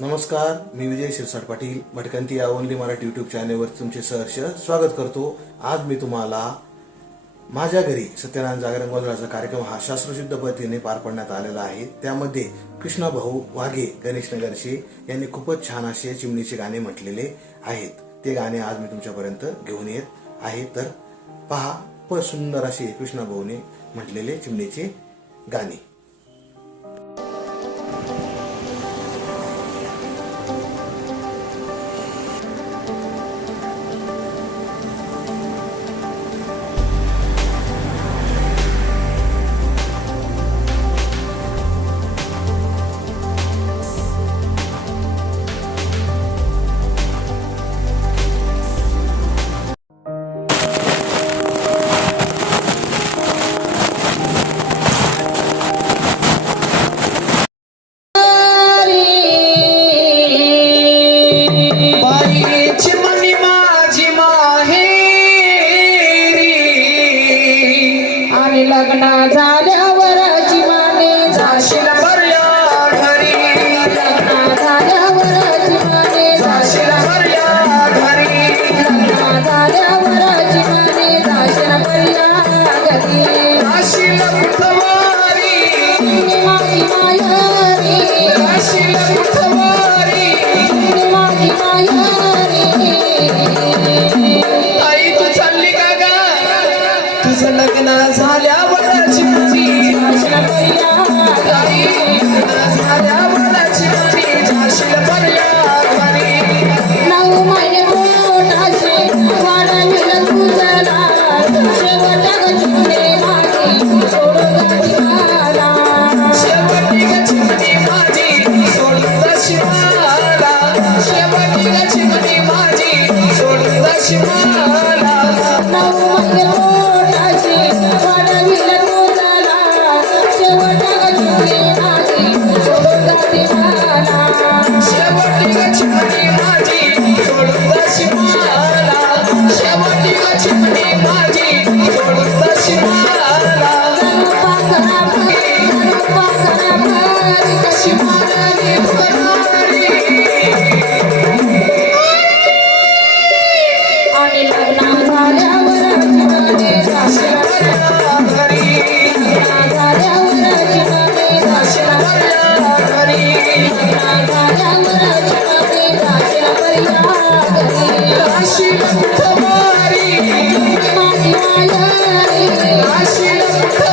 नमस्कार मी विजय शिरसाट पाटील भटकंती या ओनली मराठी युट्यूब चॅनेलवर तुमचे सहर्ष स्वागत करतो. आज मी तुम्हाला माझ्या घरी सत्यनारायण जागरण गोंधळाचा कार्यक्रम हा शास्त्रशुद्ध पद्धतीने पार पाडण्यात आलेला आहे. त्यामध्ये कृष्णा भाऊ वाघे गणेश नगरचे यांनी खूपच छान असे चिमणीचे गाणे म्हटलेले आहेत. ते गाणे आज मी तुमच्यापर्यंत घेऊन येत आहे. तर पहा खूपच सुंदर असे कृष्णा भाऊने म्हटलेले चिमणीचे गाणे. लग्ना झाल्यावरची माने जाशील पर्या घरी लग्ना झाल्यावरची माने जाशील पर्या घरी लग्ना झाल्यावरची माने जाशील पर्या घरी जाशील कुठवारी माझी माया रे जाशील कुठवारी Aşık Tumari Aşık Tumari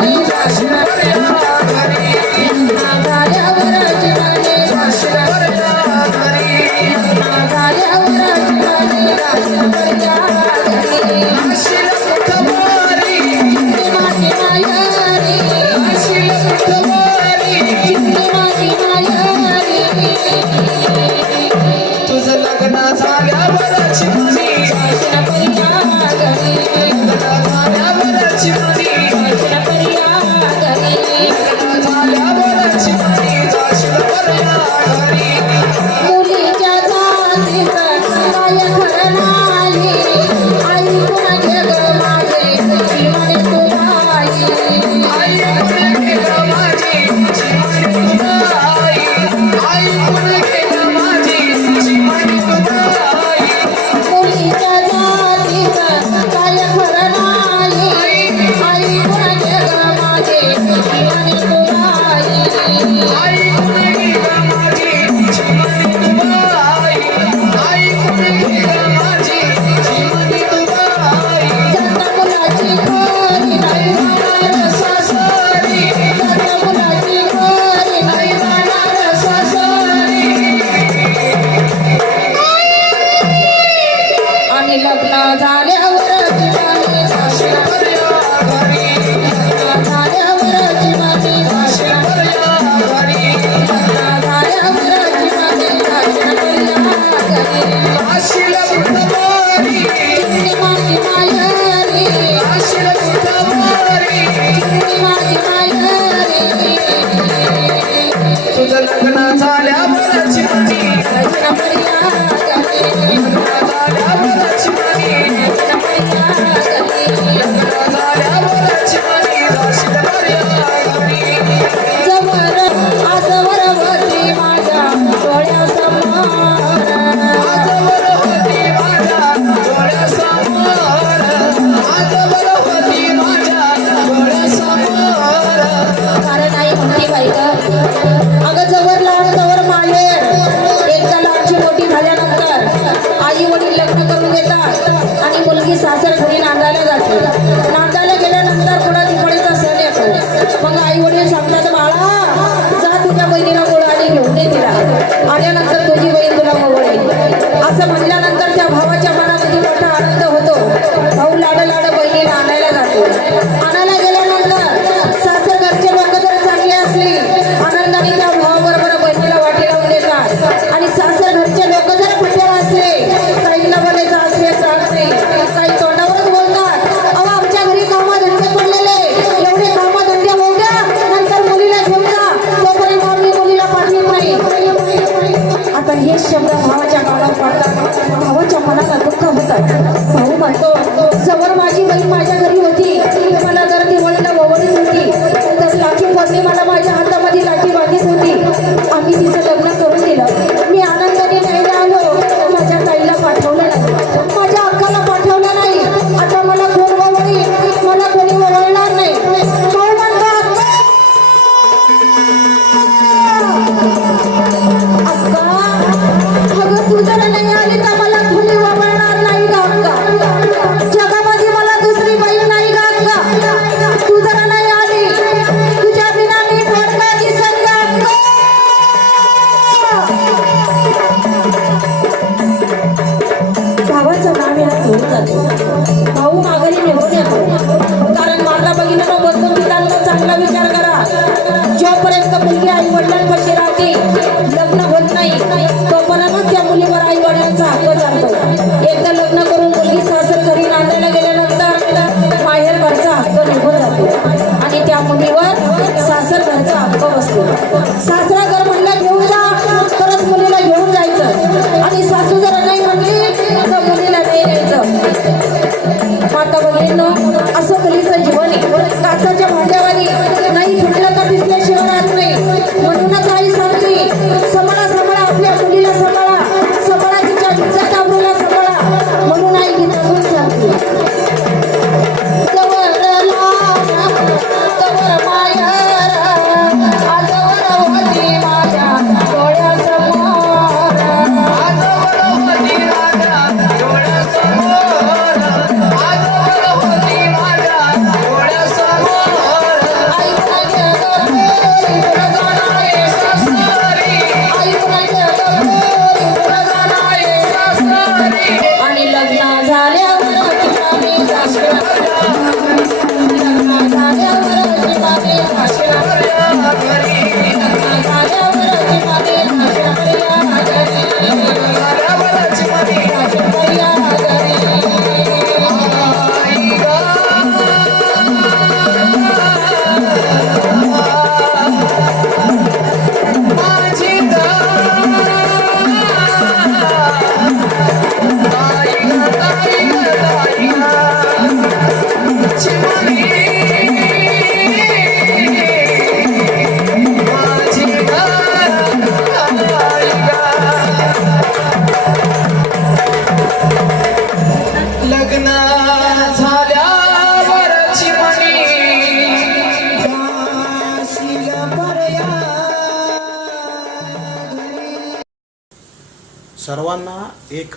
Muita काही नव्हते तिला. आल्यानंतर तुझी बहीण तुला मोगळली असं म्हटल्यानंतर त्या भावाच्या मनामध्ये मोठा आनंद होतो. भाऊ लाड लाड बहिणीला आणायला जातो. जोपर्यंत मुलगी आई वडिलांपाशी राहते लग्न होत नाही तो तोपर्यंतच त्या मुलीवर आई वडिलांचा हक्क जातो एकदा लग्न करून मुलगी सासर घरी नांदायला गेल्यानंतर बाहेर घरचा हक्क निघून जातो. आणि त्या मुलीवर सासर घरचा हक्क बसतो. सासरा घर म्हणला घेऊन जा परत मुलीला घेऊन जायचं. आणि सासू जर नाही म्हणली तर मुलीला नाही द्यायचं. माता बघितलं एक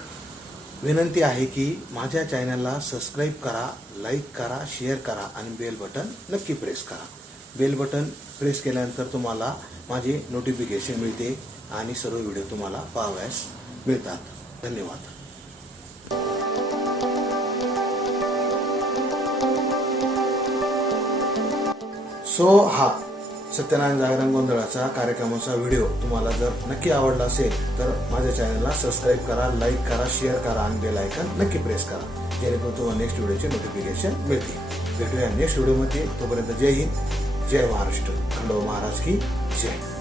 विनंती आहे की माझ्या चॅनलला सबस्क्राईब करा लाईक करा शेअर करा आणि बेल बटन नक्की प्रेस करा. बेल बटन प्रेस केल्यानंतर तुम्हाला माझे नोटिफिकेशन मिळते आणि सर्व व्हिडिओ तुम्हाला पाहावयास मिळतात. धन्यवाद. सो हा सत्यनारायण जागरण गोंधळाचा कार्यक्रमाचा व्हिडिओ तुम्हाला जर नक्की आवडला असेल तर माझ्या चॅनलला सबस्क्राईब करा लाईक करा शेअर करा आणि बेल आयकन नक्की प्रेस करा जेणेकरून तुम्हाला नेक्स्ट व्हिडिओचे नोटिफिकेशन मिळतील. भेटूया नेक्स्ट व्हिडिओमध्ये. तोपर्यंत जय हिंद जय महाराष्ट्र. खंडो महाराज की जय.